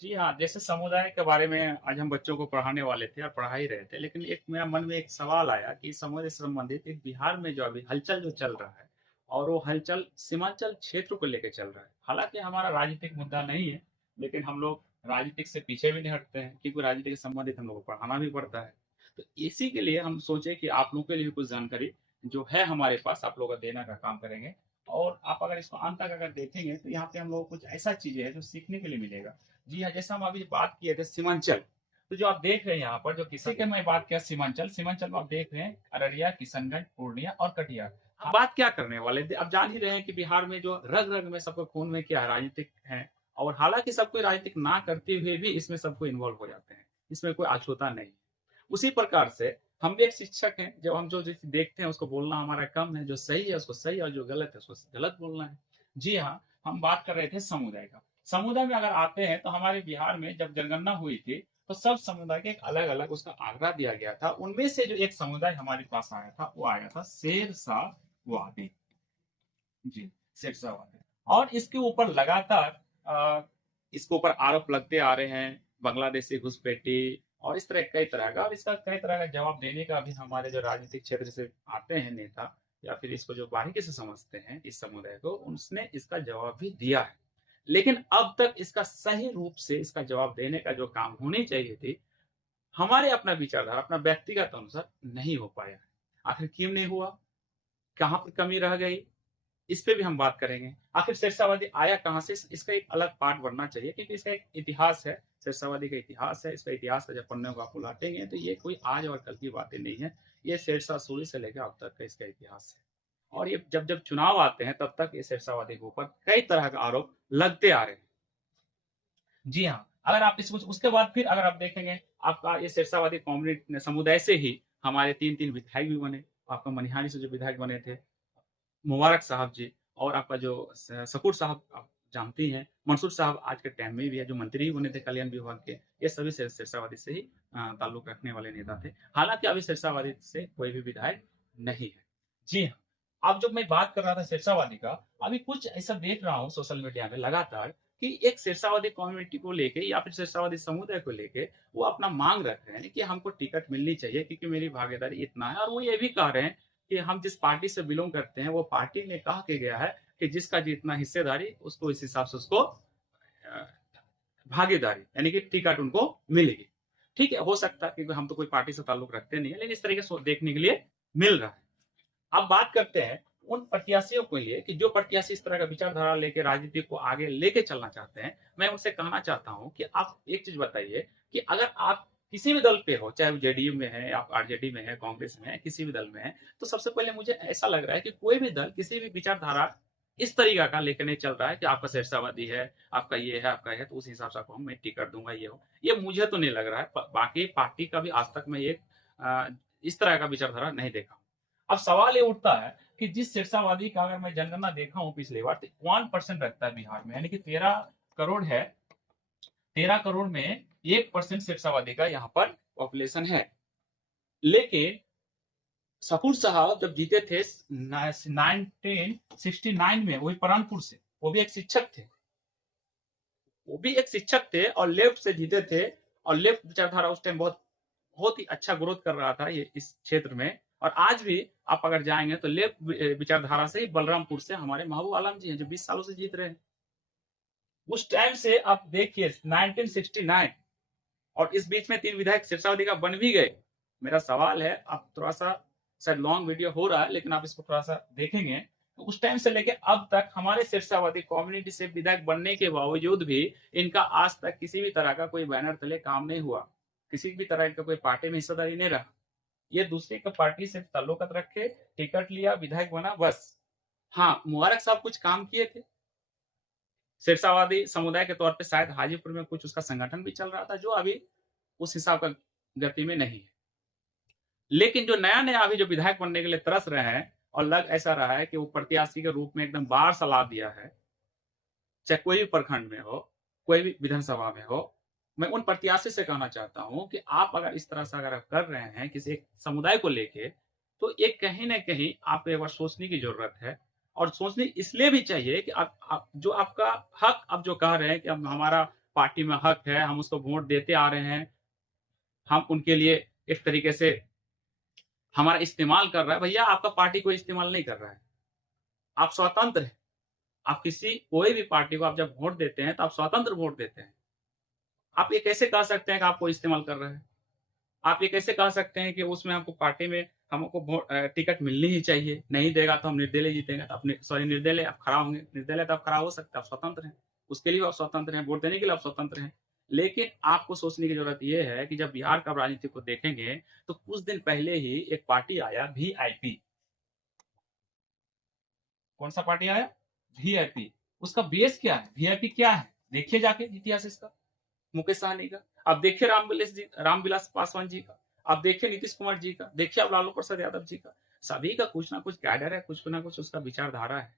जी हाँ, जैसे समुदाय के बारे में आज हम बच्चों को पढ़ाने वाले थे और पढ़ा ही रहे थे, लेकिन एक मेरा मन में एक सवाल आया कि समुदाय से संबंधित एक बिहार में जो अभी हलचल जो चल रहा है और वो हलचल सीमांचल क्षेत्र को लेके चल रहा है। हालाँकि हमारा राजनीतिक मुद्दा नहीं है, लेकिन हम लोग राजनीतिक से पीछे भी नहीं हटते हैं क्योंकि राजनीति से संबंधित हम लोग को पढ़ाना भी पड़ता है। तो इसी के लिए हम सोचे कि आप लोगों के लिए भी कुछ जानकारी जो है हमारे पास आप लोगों को देने का काम करेंगे और आप अगर इसको अंत तक अगर देखेंगे तो यहाँ पे हम लोग को कुछ ऐसा चीज़ें हैं जो सीखने के लिए मिलेगा। जी हाँ, जैसा हम अभी बात किए थे सीमांचल, तो जो आप देख रहे हैं यहाँ पर जो किसी के मैं बात किया सीमांचल, सीमांचल में आप देख रहे हैं अररिया, किशनगंज, पूर्णिया और कटिहार। हम बात क्या करने वाले थे? आप जान ही रहे हैं कि बिहार में जो रग-रग में सबके खून में क्या है राजनीतिक है और हालाँकि सब कोई राजनीतिक ना करते हुए भी इसमें सब कोई इन्वॉल्व हो जाते हैं। इसमें कोई अछूता नहीं। उसी प्रकार से हम भी एक शिक्षक हैं, जब हम जो चीज़ देखते हैं उसको बोलना हमारा काम है, जो सही है उसको सही और जो गलत है उसको गलत बोलना है। जी हाँ, हम बात कर रहे थे समुदाय का। समुदाय में अगर आते हैं तो हमारे बिहार में जब जनगणना हुई थी, तो सब समुदाय के एक अलग-अलग उसका आंकड़ा दिया गया था। उनमें से जो एक समुदाय हमारे पास आया था, वो आया था शेरशाह वादी। जी, शेरशाह वादी। और इसके ऊपर लगातार इसके ऊपर आरोप लगते आ रहे हैं, बांग्लादेशी घुसपैठी और इस तरह कई तरह का और इसका कई तरह का जवाब देने का भी हमारे जो राजनीतिक क्षेत्र से आते हैं नेता या फिर इसको जो बारीकी से समझते हैं इस समुदाय को, उसने इसका जवाब भी दिया है। लेकिन अब तक इसका सही रूप से इसका जवाब देने का जो काम होनी चाहिए थी, हमारे अपना विचारधारा, अपना व्यक्तिगत अनुसार नहीं हो पाया है। आखिर क्यों नहीं हुआ? कहाँ पर कमी रह गई? इस पे भी हम बात करेंगे। आखिर शेरशाहवादी आया कहाँ से? इसका एक अलग पार्ट बनना चाहिए क्योंकि इसका एक इतिहास है, शेरशाहवादी का इतिहास है। इसका इतिहास का जब पन्ने को आप उलटेंगे तो ये कोई आज और कल की बातें नहीं है। ये शेरशाह सूरी से लेकर अब तक का इसका इतिहास है। और ये जब-जब चुनाव आते हैं तब तक ये शेरशाहवादी के ऊपर कई तरह का आरोप लगते आ रहे हैं। जी हाँ, अगर आप इसको उसके बाद फिर अगर आप देखेंगे, आपका ये शेरशाहवादी कम्युनिटी समुदाय से ही हमारे 3-3 विधायक भी बने। आपका मनिहारी से जो विधायक बने थे मुबारक साहब जी और आपका जो शकूर साहब आप जानती हैं, मंसूर साहब आज के टाइम में भी है, जो मंत्री भी बने थे कल्याण विभाग के, ये सभी सिरसावादी से ही ताल्लुक रखने वाले नेता थे। हालाँकि अभी सिरसावादी से कोई भी विधायक नहीं है। जी हाँ, अब जब मैं बात कर रहा था सिरसावादी का, अभी कुछ ऐसा देख रहा हूँ सोशल मीडिया में लगातार कि एक सिरसावादी कम्युनिटी को लेके या फिर सिरसावादी समुदाय को लेके वो अपना माँग रख रहे हैं कि हमको टिकट मिलनी चाहिए क्योंकि मेरी भागीदारी इतना है और वो ये भी कह रहे हैं कि हम जिस पार्टी से बिलोंग करते हैं वो पार्टी ने कहा के गया है कि जिसका जितना हिस्सेदारी उसको इस हिसाब से उसको भागीदारी यानी कि टिकट उनको मिलेगी। ठीक है, हो सकता है क्योंकि हम तो कोई पार्टी से ताल्लुक रखते नहीं है, लेकिन इस तरीके से देखने के लिए मिल रहा है। अब बात करते हैं उन प्रत्याशियों के लिए कि जो प्रत्याशी इस तरह का विचारधारा लेके राजनीति को आगे लेके चलना चाहते हैं। मैं उनसे कहना चाहता हूँ कि आप एक चीज़ बताइए कि अगर आप किसी भी दल पे हो, चाहे वो जेडीयू में है, आप आरजेडी में है, कांग्रेस में है, किसी भी दल में है, तो सबसे पहले मुझे ऐसा लग रहा है कि कोई भी दल किसी भी विचारधारा इस तरीका का लेके नहीं चल रहा है कि आपका शेरशाहवादी है, आपका ये है, आपका ये है, तो उस हिसाब से आपको मैं टिकट दूँगा, ये हो। ये मुझे तो नहीं लग रहा है। ब बाकी पार्टी का भी आज तक मैं ये अ, इस तरह का विचारधारा नहीं देखा। अब सवाल ये उठता है कि जिस सिरसावादी का अगर मैं जनगणना देखा हूँ पिछली बार तो 1% रखता है बिहार में यानी कि 13 करोड़ है 13 करोड़ में 1% सिरसावादी का यहाँ पर पॉपुलेशन है लेकिन शकूर साहब जब जीते थे 1969 में वही परानपुर से वो भी एक शिक्षक थे और लेफ्ट से जीते थे और लेफ्ट विचारधारा उस टाइम बहुत बहुत ही अच्छा ग्रोथ कर रहा था ये इस क्षेत्र में और आज भी आप अगर जाएंगे तो लेफ्ट विचारधारा से ही बलरामपुर से हमारे महबूब आलम जी हैं जो 20 सालों से जीत रहे हैं उस टाइम से आप देखिए 1969 और इस बीच में 3 विधायक सिरसावदी का बन भी गए मेरा सवाल है आप थोड़ा सा शायद लॉन्ग वीडियो हो रहा है लेकिन आप इसको थोड़ा सा देखेंगे तो उस टाइम से लेके अब तक हमारे सिरसावादी कम्युनिटी से विधायक बनने के बावजूद भी इनका आज तक किसी भी तरह का कोई बैनर तले काम नहीं हुआ किसी भी तरह का कोई पार्टी में हिस्सेदारी नहीं रहा ये दूसरे का पार्टी से ताल्लुकात रखे टिकट लिया विधायक बना बस हाँ मुबारक साहब कुछ काम किए थे सिरसावादी समुदाय के तौर पे शायद हाजीपुर में कुछ उसका संगठन भी चल रहा था जो अभी उस हिसाब का गति में नहीं है लेकिन जो नया-नया अभी जो विधायक बनने के लिए तरस रहे हैं और लग ऐसा रहा है कि वो प्रत्याशी के रूप में एकदम बाढ़ सा ला दिया है, चाहे कोई भी प्रखंड में हो, कोई भी विधानसभा में हो, मैं उन प्रत्याशी से कहना चाहता हूँ कि आप अगर इस तरह से अगर आप कर रहे हैं किसी एक समुदाय को लेके, तो ये कहीं न कहीं आपको एक बार सोचने की ज़रूरत है और सोचनी इसलिए भी चाहिए कि आप जो आपका हक आप जो कह रहे हैं कि अब हमारा पार्टी में हक है, हम उसको वोट देते आ रहे हैं, हम उनके लिए एक तरीके से हमारा इस्तेमाल कर रहा है। भैया आपका पार्टी कोई इस्तेमाल नहीं कर रहा है। आप स्वतंत्र हैं। आप किसी कोई भी पार्टी को आप जब वोट देते हैं तो आप स्वतंत्र वोट देते हैं। आप ये कैसे कह सकते हैं कि आपको इस्तेमाल कर रहा है? आप ये कैसे कह सकते हैं कि उसमें हमको पार्टी में हमको टिकट मिलनी ही चाहिए, नहीं देगा तो हम निर्दलीय जीतेंगे, अपने सॉरी निर्दलीय आप खड़ा होंगे, निर्दलीय तो आप खड़ा हो सकते हैं, आप स्वतंत्र हैं, उसके लिए आप स्वतंत्र हैं, वोट देने के लिए आप स्वतंत्र हैं। लेकिन आपको सोचने की जरूरत ये है कि जब बिहार का राजनीति को देखेंगे तो कुछ दिन पहले ही एक पार्टी आया वीआईपी। कौन सा पार्टी आया? वीआईपी। उसका बेस क्या है? वीआईपी क्या है? देखिए जाके इतिहास इसका, मुकेश सहनी का, आप देखिए रामविलास पासवान जी का, आप देखिए नीतीश कुमार जी का, देखिए आप लालू प्रसाद यादव जी का। सभी का कुछ ना कुछ कैडर है, कुछ ना कुछ उसका विचारधारा है।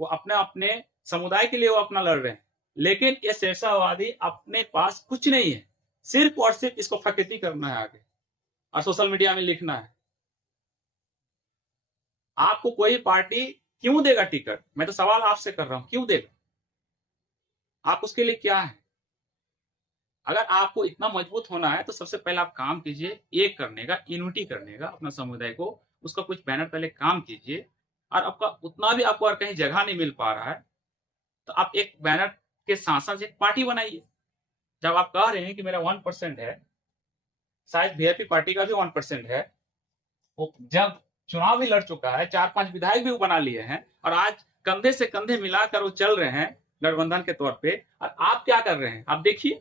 वो अपने अपने समुदाय के लिए वो अपना लड़ रहे हैं। लेकिन ये शेरशाहवादी अपने पास कुछ नहीं है, सिर्फ और सिर्फ इसको फकीती करना है आगे और सोशल मीडिया में लिखना है। आपको कोई पार्टी क्यों देगा टिकट? मैं तो सवाल आपसे कर रहा हूं, क्यों देगा? आप उसके लिए क्या है? अगर आपको इतना मजबूत होना है तो सबसे पहले आप काम कीजिए एक करने का, यूनिटी करने का अपना समुदाय को, उसका कुछ बैनर पहले काम कीजिए। और आपका उतना भी आपको अगर कहीं जगह नहीं मिल पा रहा है तो आप एक बैनर के साथ साथ एक पार्टी बनाइए। जब आप कह रहे हैं कि मेरा 1% है, शायद वीआईपी पार्टी का भी 1% है, वो जब चुनाव भी लड़ चुका है, 4-5 विधायक भी वो बना लिए हैं और आज कंधे से कंधे मिलाकर वो चल रहे हैं गठबंधन के तौर पे। और आप क्या कर रहे हैं? आप देखिए,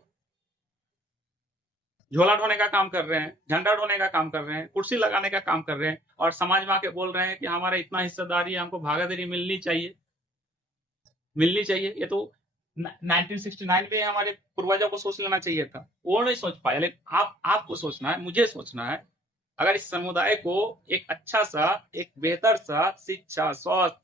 झोला ढोने का काम कर रहे हैं, झंडा ढोने का काम कर रहे हैं, कुर्सी लगाने का काम कर रहे हैं और समाज में आके बोल रहे हैं कि हमारा इतना हिस्सेदारी है, हमको भागीदारी मिलनी चाहिए, मिलनी चाहिए। ये तो 1969 में हमारे पूर्वजों को सोच लेना चाहिए था, वो नहीं सोच पाए। लेकिन आपको सोचना है, मुझे सोचना है। अगर इस समुदाय को एक अच्छा सा, एक बेहतर सा शिक्षा, स्वास्थ्य,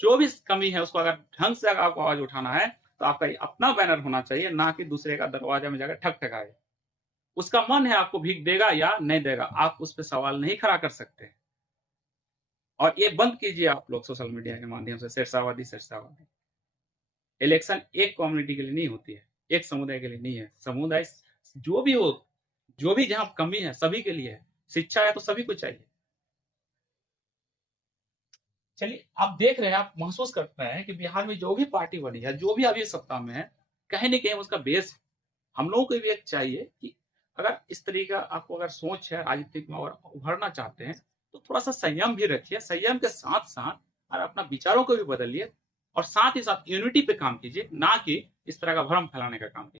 जो भी कमी है उसको अगर ढंग से अगर आपको आवाज उठाना है तो आपका अपना बैनर होना चाहिए, ना कि दूसरे का दरवाजा में जाकर ठक ठकाए। उसका मन है आपको भीख देगा या नहीं देगा, आप उस पर सवाल नहीं खड़ा कर सकते। और ये बंद कीजिए आप लोग सोशल मीडिया के माध्यम से शेरशाहवादी। इलेक्शन एक कम्युनिटी के लिए नहीं होती है, एक समुदाय के लिए नहीं है। समुदाय जो भी हो, जो भी जहां कमी है सभी के लिए है। शिक्षा है तो सभी को चाहिए। चलिए, आप देख रहे हैं, आप महसूस करते हैं कि बिहार में जो भी पार्टी बनी है, जो भी अभी सत्ता में है, कहीं ना कहीं उसका बेस है। हम लोगों को भी एक चाहिए कि अगर इस तरीके का आपको अगर सोच है राजनीतिक में और उभरना चाहते हैं तो थोड़ा सा संयम भी रखिए। संयम के साथ साथ और अपना विचारों को भी बदलिए और साथ ही साथ यूनिटी पे काम कीजिए, ना कि इस तरह का भ्रम फैलाने का काम कीजिए।